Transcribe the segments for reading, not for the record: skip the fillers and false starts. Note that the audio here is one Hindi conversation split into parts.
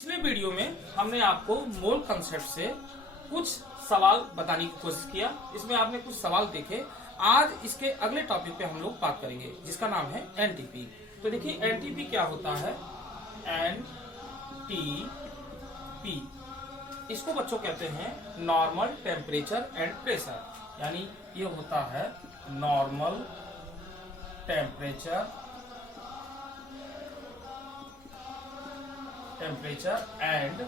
पिछले वीडियो में हमने आपको मोल कंसेप्ट से कुछ सवाल बताने की कोशिश किया। इसमें आपने कुछ सवाल देखे। आज इसके अगले टॉपिक पे हम लोग बात करेंगे जिसका नाम है एनटीपी। तो देखिए एनटीपी क्या होता है। एनटीपी इसको बच्चों कहते हैं नॉर्मल टेम्परेचर एंड प्रेशर, यानी ये होता है नॉर्मल टेम्परेचर एंड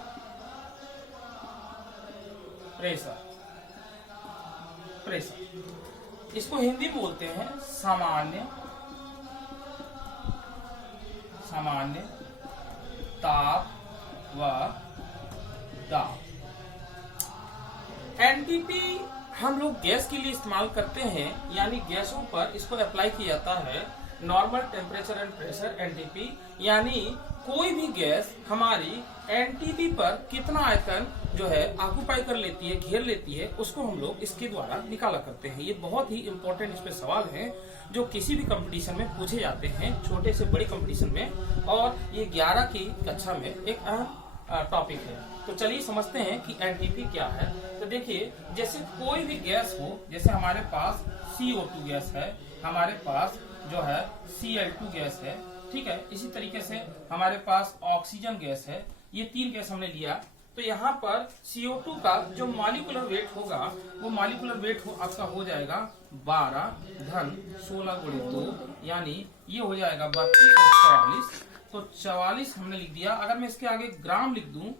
प्रेशर। इसको हिंदी में बोलते हैं सामान्य ताप व दाब। एनटीपी हम लोग गैस के लिए इस्तेमाल करते हैं, यानी गैसों पर इसको अप्लाई किया जाता है। Normal temperature and pressure NTP, यानी कोई भी गैस हमारी एनटीपी पर कितना आयतन जो है ऑक्युपाई कर लेती है, घेर लेती है, उसको हम लोग इसके द्वारा निकाला करते हैं। ये बहुत ही इंपॉर्टेंट इस पे सवाल हैं जो किसी भी कंपटीशन में पूछे जाते हैं, छोटे से बड़े कंपटीशन में, और ये 11 की कक्षा में एक अहम टॉपिक है। तो चलिए समझते हैं कि एनटीपी क्या है। तो देखिए, जैसे कोई भी गैस हो, जैसे हमारे पास CO2 गैस है, हमारे पास जो है Cl2 गैस है, ठीक है। इसी तरीके से हमारे पास ऑक्सीजन गैस है। ये 3 गैस हमने लिया। तो यहाँ पर CO2 का जो मॉलिक्यूलर वेट होगा, वो मॉलिक्यूलर वेट आपका हो जाएगा 12 धन 16 गुणित 2, यानी ये हो जाएगा 32 और 44। तो 44 हमने लिख दिया। अगर मैं इसके आगे ग्राम लिख दूं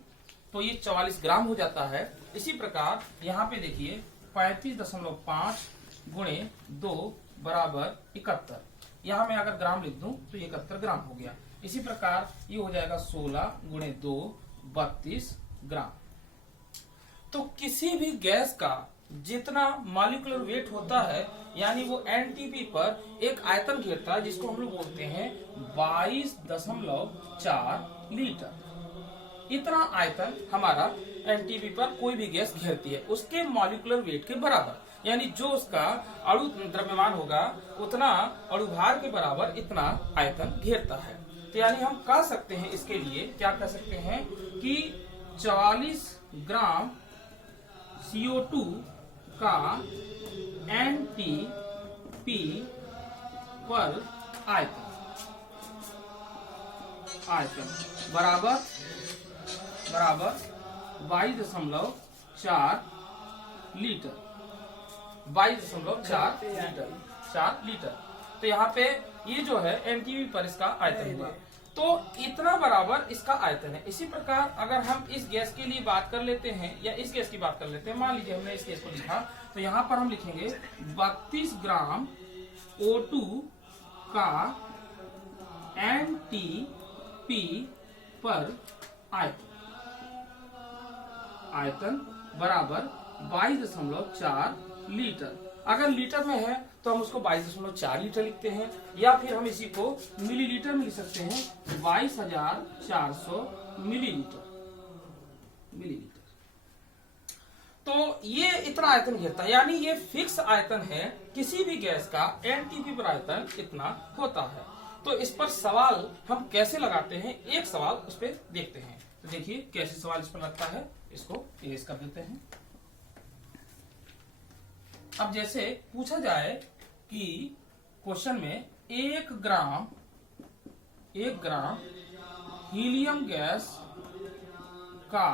तो ये 44 ग्राम हो जाता है। इसी प्रकार यहाँ पे देखिए 35.5 गुणे 2 बराबर 71। यहाँ मैं अगर ग्राम लिख दूं तो 71 ग्राम हो गया। इसी प्रकार ये हो जाएगा 16 गुणे 2 32 ग्राम। तो किसी भी गैस का जितना मॉलिक्यूलर वेट होता है, यानी वो एनटीपी पर एक आयतन घेरता है, जिसको हम लोग बोलते हैं 22.4 लीटर। इतना आयतन हमारा एनटीपी पर कोई भी गैस घेरती है, उसके मॉलिक्यूलर वेट के बराबर, यानी जो उसका अणु द्रव्यमान होगा उतना अणुभार के बराबर इतना आयतन घेरता है। तो यानी हम कह सकते हैं, इसके लिए क्या कह सकते हैं कि 44 ग्राम CO2 का एनटीपी पर आयतन बराबर 22.4 लीटर। 22.4 लीटर। तो यहाँ पे ये जो है एनटीपी पर इसका आयतन हुआ। तो इतना बराबर इसका आयतन है। इसी प्रकार अगर हम इस गैस के लिए बात कर लेते हैं, या इस गैस की बात कर लेते हैं, मान लीजिए हमने इस गैस को लिखा, तो यहाँ पर हम लिखेंगे 32 ग्राम O2 का एनटीपी पर आयतन बराबर 22.4 लीटर। अगर लीटर में है तो हम उसको 22.4 लीटर लिखते हैं, या फिर हम इसी को मिलीलीटर में लिख सकते हैं 22,400 मिलीलीटर। तो ये इतना आयतन घेरता है, यानी ये फिक्स आयतन है। किसी भी गैस का एनटीपी पर आयतन इतना होता है। तो इस पर सवाल हम कैसे लगाते हैं, एक सवाल उस पर देखते हैं। तो देखिए कैसे सवाल इस पर लगता है, इसको इरेज कर देते हैं। अब जैसे पूछा जाए कि क्वेश्चन में 1 ग्राम हीलियम गैस का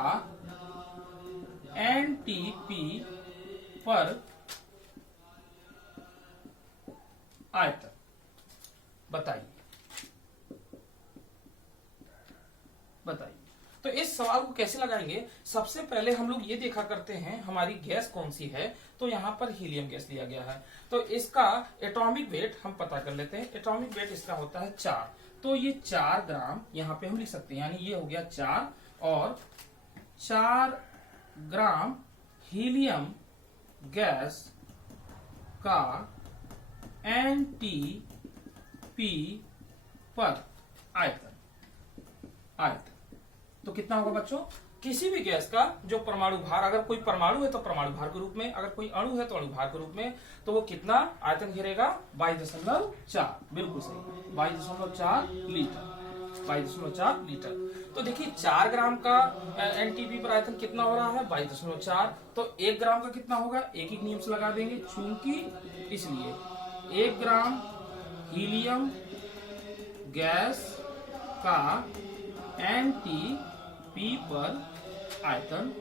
एनटीपी पर आयतन बताइए। तो इस सवाल को कैसे लगाएंगे, सबसे पहले हम लोग ये देखा करते हैं हमारी गैस कौन सी है। तो यहाँ पर हीलियम गैस लिया गया है, तो इसका एटॉमिक वेट हम पता कर लेते हैं। एटॉमिक वेट इसका होता है 4। तो ये 4 ग्राम यहाँ पे हम लिख सकते हैं, यानी ये हो गया 4, और 4 ग्राम हीलियम गैस का एनटीपी पर आयतन। तो कितना होगा बच्चों, किसी भी गैस का जो परमाणु भार, अगर कोई परमाणु है तो परमाणु भार के रूप में, अगर कोई अणु है तो अणु भार के रूप में, तो वो कितना आयतन घेरेगा 22.4। बिल्कुल सही, 22.4 लीटर। 22.4 लीटर। तो देखिए 4 ग्राम का एनटीपी पर आयतन कितना हो रहा है 22.4। तो 1 ग्राम का कितना होगा, एक ही नियम से लगा देंगे, चूंकि इसलिए 1 ग्राम हीलियम गैस का एनटीपी पर आयतन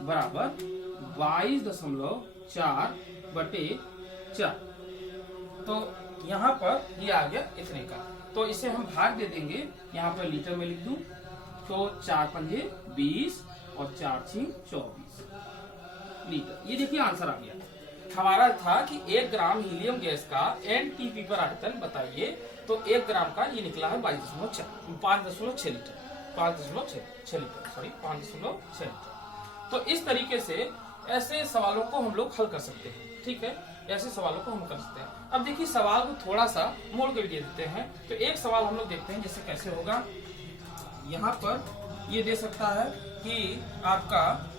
बराबर 22.4/4। तो यहाँ पर ये आ गया इतने का, तो इसे हम भाग दे देंगे, यहाँ पर लीटर में लिख दूं, तो 4 पंजे 20 और 4 छीं 24 लीटर। ये देखिए आंसर आ गया। हमारा था कि 1 ग्राम हीलियम गैस का एनटीपी पर आयतन बताइए, तो 1 ग्राम का ये निकला है 5.6 लीटर, 5.6 लीटर। तो इस तरीके से ऐसे सवालों को हम लोग हल कर सकते हैं, ठीक है, ऐसे सवालों को हम कर सकते हैं। अब देखिए सवाल को थोड़ा सा मोड़ के भी दे देते हैं, तो एक सवाल हम लोग देखते हैं जैसे कैसे होगा। यहाँ पर ये दे सकता है कि आपका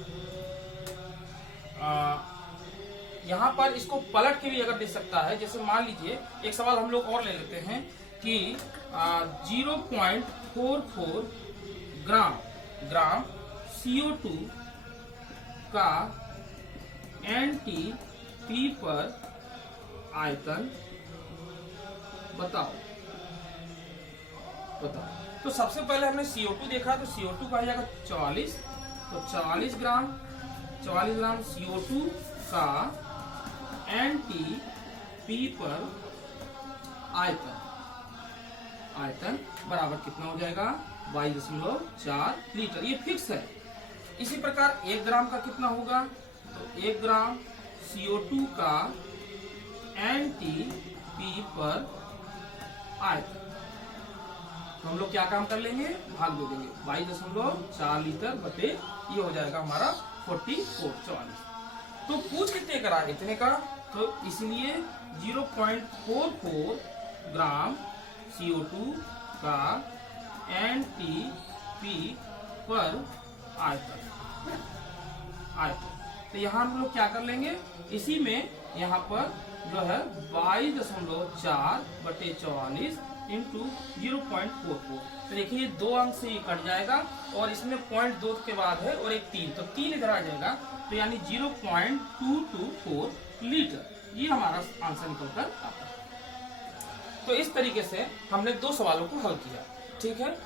यहाँ पर इसको पलट के भी अगर दे सकता है, जैसे मान लीजिए एक सवाल हम लोग और ले लेते हैं कि 0.44 ग्राम CO2 का एनटीपी पर आयतन बताओ। तो सबसे पहले हमने CO2 देखा, तो CO2 का जाएगा 44, तो 44 ग्राम CO2 का एनटीपी पर आयतन बराबर कितना हो जाएगा 22.4 लीटर, ये फिक्स है। इसी प्रकार 1 ग्राम का कितना होगा, तो 1 ग्राम CO2 का एनटीपी पर आयतन, तो हम लोग क्या काम कर लेंगे, भाग दे देंगे, 22.4 लीटर बटे ये हो जाएगा हमारा 44। तो पूछ कितने करा, इतने का, तो इसलिए 0.44 ग्राम CO2 का एनटीपी पर आयतन। तो यहाँ हम लोग क्या कर लेंगे, इसी में यहाँ पर जो है 22.4/44 इंटू 0.44। तो देखिए 2 अंक से ये कट जाएगा और इसमें 0.2 के बाद है और एक 3, तो 3 इधर आ जाएगा, तो यानी 0.224 लीटर, ये हमारा आंसर निकल कर आता है। तो इस तरीके से हमने 2 सवालों को हल किया, ठीक है।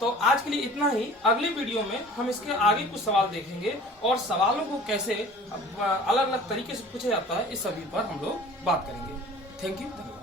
तो आज के लिए इतना ही। अगले वीडियो में हम इसके आगे कुछ सवाल देखेंगे और सवालों को कैसे अलग अलग तरीके से पूछा जाता है, इस सभी पर हम लोग बात करेंगे। थैंक यू, धन्यवाद।